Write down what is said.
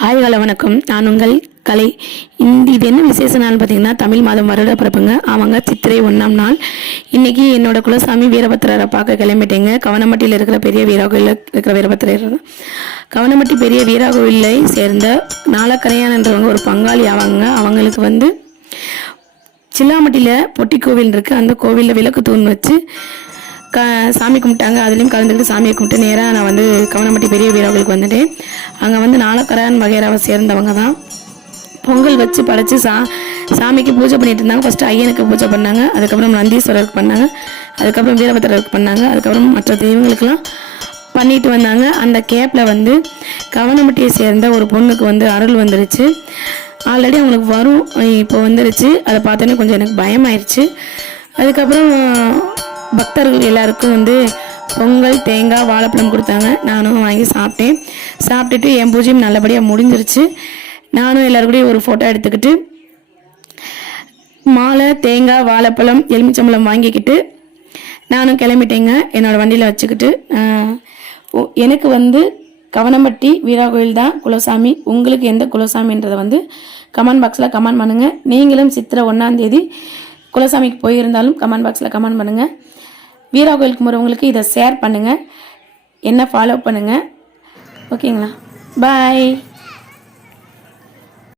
Hi hello வணக்கம். நான் உங்கள் கலை. இது என்ன விசேஷ நாள் பார்த்தீங்கன்னா, தமிழ் மாதம் வருட பிறப்புங்க. அவங்க சித்திரை 1ஆம் நாள். இன்றைக்கி என்னோடய குலசாமி வீரபத்திரரை பார்க்க கிளம்பிட்டேங்க. கவனமட்டியில் இருக்கிற பெரிய வீராகோயிலில் இருக்கிற வீரபத்திரர். கவனமட்டி பெரிய வீராகோயிலை சேர்ந்த நாளக்கரையான்ன்றவங்க ஒரு பங்காளி ஆவாங்க. அவங்களுக்கு சில்லாமட்டியில் பொட்டி கோவில் இருக்குது. அந்த கோவிலில் விளக்கு தூண் வச்சு சாமி கும்பிட்டாங்க. அதுலேயும் கலந்துக்கிட்டு சாமியை கும்பிட்டு நேராக நான் கவனமட்டி பெரிய வீராவுக்கு வந்துட்டேன். அங்கே நாளக்கரான் வகைராவை சேர்ந்தவங்க தான். பொங்கல் வச்சு படைச்சி சாமிக்கு பூஜை பண்ணிட்டு இருந்தாங்க. ஃபஸ்ட்டு ஐயனுக்கு பூஜை பண்ணாங்க, அதுக்கப்புறம் நந்தீஸ்வரருக்கு பண்ணாங்க, அதுக்கப்புறம் வீரபத்திரருக்கு பண்ணாங்க, அதுக்கப்புறம் மற்ற தெய்வங்களுக்கெல்லாம் பண்ணிட்டு வந்தாங்க. அந்த கேப்பில் கவனமட்டியை சேர்ந்த ஒரு பொண்ணுக்கு அருள் வந்துருச்சு. ஆல்ரெடி அவங்களுக்கு வரும், இப்போ வந்துருச்சு. அதை பார்த்தோன்னே கொஞ்சம் எனக்கு பயமாயிடுச்சு. அதுக்கப்புறம் பக்தர்கள் எல்லாருக்கும் பொங்கல், தேங்காய், வாழைப்பழம் கொடுத்தாங்க. நானும் வாங்கி சாப்பிட்டுட்டு என் பூஜையும் நல்லபடியாக முடிஞ்சிருச்சு. நானும் எல்லாருக்கூடையும் ஒரு ஃபோட்டோ எடுத்துக்கிட்டு மாலை, தேங்காய், வாழைப்பழம், எலுமிச்சம்பழம் வாங்கிக்கிட்டு நானும் கிளம்பிட்டேங்க. என்னோடய வண்டியில் வச்சுக்கிட்டு எனக்கு கவனம்பட்டி வீராகோயில் தான் குலசாமி. உங்களுக்கு எந்த குலசாமின்றதை கமெண்ட் பாக்ஸில் கமெண்ட் பண்ணுங்கள். நீங்களும் சித்திரை 1ஆம் தேதி குலசாமிக்கு போயிருந்தாலும் கமெண்ட் பாக்ஸில் கமெண்ட் பண்ணுங்கள். வீராகோயிலுக்கு போகிறவங்களுக்கு இதை ஷேர் பண்ணுங்கள், என்ன ஃபாலோ பண்ணுங்கள். ஓகேங்களா? பாய்.